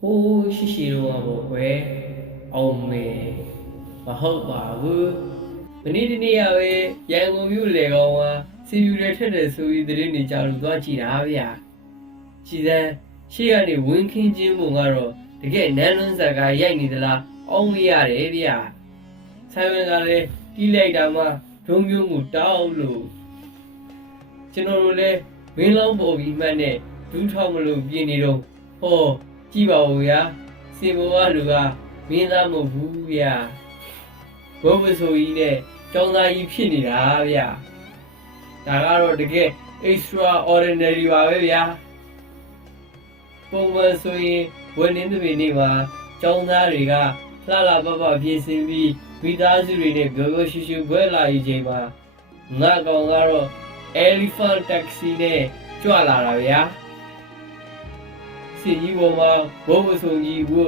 ဟိုးရှိရှိတော့ဘောကွယ်အောင်မေမဟုတ်ပါဘူးမနေ့တနေ့ကပဲရန်ကုန်မြို့လေကောင်ကစီပြူတွေထက်တယ်ဆိုပြီးသတင်းတွေကြားလို့သွားကြည့်တာဗျာကြည်စမ်းရှေ့ကနေဝင်းခင်းချင်းပုံကတော့တကယ်နန်းလွန်းဇက်ကရိုက်နေသလားအောင်မရတယ်ဗျာဆိုင်ဝင်ကလည်းတီးလိုက်တာမှဒုံမျိုးကိုတောက်လို့ကျွန်တော်တို့လည်းဝင်းလောင်းပေါ်ပြီးမှတ်နဲ့ဒူးထောက်မလို့ပြင်နေတော့ဟောကြည့်ပါဦးဗျာစင်ဘောကလူကမင်းသားမဟုတ်ဘူးဗျာဘုံမဆိုကြီးနဲ့ကျောင်းသားကြီးဖြစ်နေတာဗျာဒါကတော့တကယ် extraordinary ပါပဲဗျာပုံမှန်ဆိုရင်ဝန်ထမ်းတွေနေ့မှာကျောင်းသားတွေကလှလှပပပြင်ဆင်ပြီးမိသားစုတွေနဲ့ပြောပြောရှူရှူပွဲလာရေးချိန်မှာငါကောင်ကတော့ elephant taxi နဲ့ကြွလာတာဗျာစီကြီးပေါ်မှာဘုံမဆုံကြီးဘု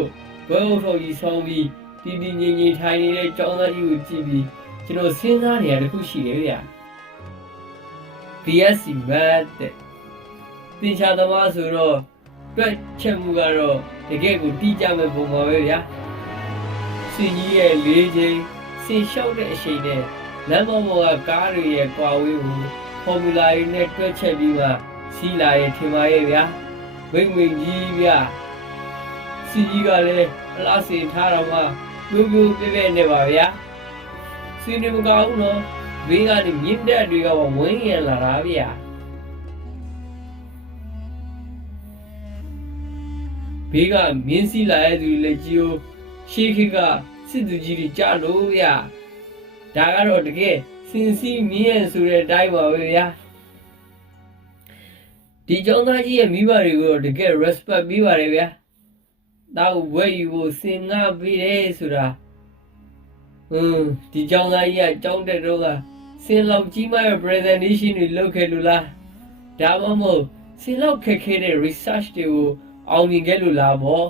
ဘဲအုပ်ထုပ်ကြီးဆောင်းပြီးတီတီငင်ငင်ထိုင်နေတဲ့ကျောင်းသားကြီးကိုကြည့်ပြီးကျွန်တော်စဉ်းစားနေရတဲ့ခုရှိတယ်ဗျာ BSc Math တဲ့သင်္ချာသမားဆိုတော့တွက်ချက်မှုကတော့တကယ်ကိုတိကျမဲ့ပုံပါပဲဗျာစီကြီးရဲ့၄ချိန်စင်လျှောက်တဲ့အချိန်နဲ့လမ်းပေါ်ကကားတွေရဲ့ကွာဝေးကိုဖော်မူလာတွေနဲ့တွက်ချက်ပြီးမှစီးလာရဲ့ထင်ပါရဲ့ဗျာမိတ်ကြီးဗျာစီကြီးကလည်းအလားစီထားတော့မှပြိုးပြိုးပြဲပြဲနေပါဗျာစီနေမကောင်းတော့ဘေးကနေမြင့်တက်တွေကဝင်းရလာတာဗျာဘေးကမြင်းစီးလာတဲ့သူတွေလည်းကြည့်ဦးရှေးခေတ်ကစစ်သူကြီးတွေကြားလို့ဗျာဒါကတော့တကယ်စင်စီမြင်းဆိုတဲ့အတိုင်းပါပဲဗျာဒီကျောင်းသားကြီးရဲ့မိဘတွေကိုတကယ် respect ပေးပါတယ်ဗျာတောက်ဝဲယူဖို့စင်ငါပေးတယ်ဆိုတာဒီကျောင်းသားကြီးကကျောင်းတက်တော့ကစင်လောက်ကြီးမားတဲ့ presentation တွေလုပ်ခဲ့လို့လားဒါမှမဟုတ်စင်လောက်ခက်ခဲတဲ့ research တွေကိုအောင်မြင်ခဲ့လို့လားဘော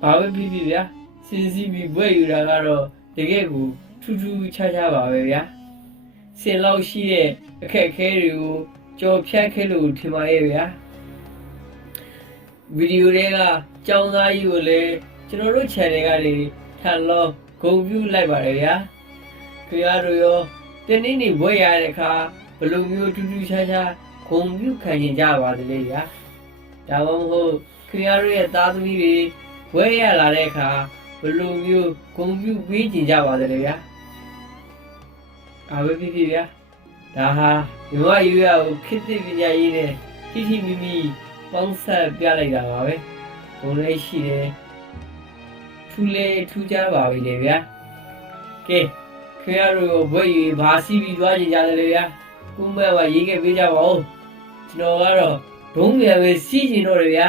ဘာပဲဖြစ်ဖြစ်ဗျာစင်စီပြီးဘွဲ့ယူတာကတော့တကယ်ကိုထူးထူးခြားခြားပါပဲဗျာစင်လောက်ရှိတဲ့အခက်အခဲတွေကိုကြော်ဖြတ်ခဲ့လို့ထင်ပါရဲ့ဗျာဗီဒီယိုတွေကကျောင်းသားကြီးကိုလည်းကျွန်တော်တို့ channel ကနေထပ်လောဂုဏ်ပြုလိုက်ပါတယ်ဗျာခင်ဗျားတို့ရောတင်းနေနေဘွဲ့ရတဲ့အခါဘယ်လိုမျိုးထူးထူးခြားခြားဂုဏ်ပြုခံရင်ကြပါသလဲဗျာဒါမှမဟုတ်ခင်ဗျားတို့ရဲ့သားသမီးတွေဘွဲ့ရလာတဲ့အခါဘယ်လိုမျိုးဂုဏ်ပြုပေးကြကြပါသလဲဗျာအားပဲဖြစ်ဗျာဒါဟာမြမယူရကိုခေတ်သစ်ပညာရေးနဲ့ထိထိမိမိပေါင်းဆက်ပြလိုက်တာပါပဲဘုံလေးရှိတယ်ထူးလေထူးကြပါပြီလေဗျာကဲခင်ဗျားတို့ဘွဲ့ယူဘာစီးပြီးသွားကြတယ်လေဗျာကုမဲကရေးခဲ့ပေးကြပါဦးကျွန်တော်ကတော့ဒုံးမြန်ပဲစီးကျင်တော့တယ်ဗျာ